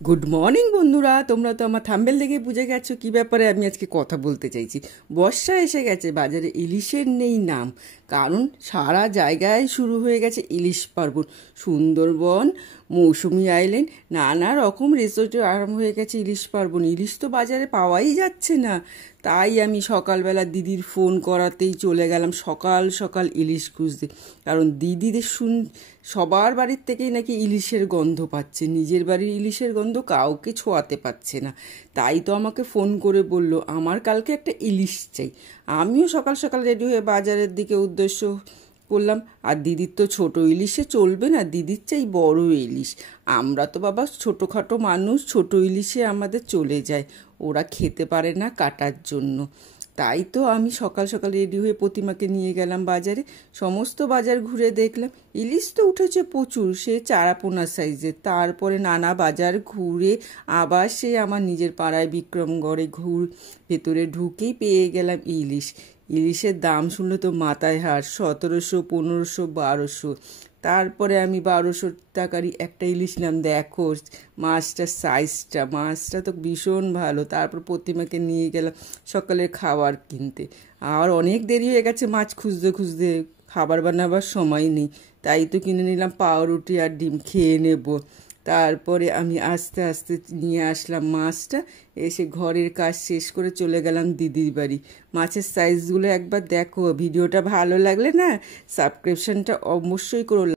Good morning বন্ধুরা, তোমরা তো আমার থাম্বেল দেখে বুঝে গেছো কী ব্যাপারে আমি আজকে কথা বলতে চাইছি। বর্ষা এসে গেছে, বাজারে ইলিশের নেই নাম, কারণ সারা জায়গায় শুরু হয়ে গেছে ইলিশ পার্বণ। সুন্দরবন, মৌসুমী আইল্যান্ড, নানা রকম রিসোর্টে আরম্ভ হয়ে গেছে ইলিশ পার্বণ। ইলিশ তো বাজারে পাওয়াই যাচ্ছে না, তাই আমি সকালবেলা দিদির ফোন করাতেই চলে গেলাম সকাল সকাল ইলিশ খুঁজতে। কারণ দিদিদের সবার বাড়ির থেকেই নাকি ইলিশের গন্ধ পাচ্ছে, নিজের বাড়ির ইলিশের গন্ধ কাউকে ছোঁয়াতে পারছে না। তাই তো আমাকে ফোন করে বলল আমার কালকে একটা ইলিশ চাই। আমিও সকাল সকাল রেডি হয়ে বাজারের দিকে উদ্দেশ্য করলাম। আর দিদির তো ছোট ইলিশে চলবে না, দিদির চাই বড় ইলিশ। আমরা তো বাবা ছোটোখাটো মানুষ, ছোট ইলিশে আমাদের চলে যায়, ওরা খেতে পারে না কাটার জন্য। তাই তো আমি সকাল সকাল রেডি হয়ে প্রতিমাকে নিয়ে গেলাম বাজারে। সমস্ত বাজার ঘুরে দেখলাম ইলিশ তো উঠেছে প্রচুর, সে চারাপোনা সাইজের। তারপরে নানা বাজার ঘুরে আবার সে আমার নিজের পাড়ায় বিক্রমগড়ে ভেতরে ঢুকেই পেয়ে গেলাম ইলিশ। ইলিশের দাম শুনলে তো মাথায় হাড়, 1700, 1500, 1200। তারপরে আমি 1200 টাকারই একটা ইলিশ নিলাম। দেখো মাছটার সাইজটা, মাছটা তো ভীষণ ভালো। তারপর প্রতিমাকে নিয়ে গেলাম সকালের খাবার কিনতে। আর অনেক দেরি হয়ে গেছে মাছ খুঁজতে খুঁজতে, খাবার বানাবার সময় নেই। তাই তো কিনে নিলাম পাউরুটি আর ডিম, খেয়ে নেব। তারপরে আমি আস্তে আস্তে নিয়ে আসলাম মাছটা, এসে ঘরের কাজ শেষ করে চলে গেলাম দিদির বাড়ি। মাছের সাইজগুলো একবার দেখো। ভিডিওটা ভালো লাগলে না সাবস্ক্রিপশনটা অবশ্যই করো।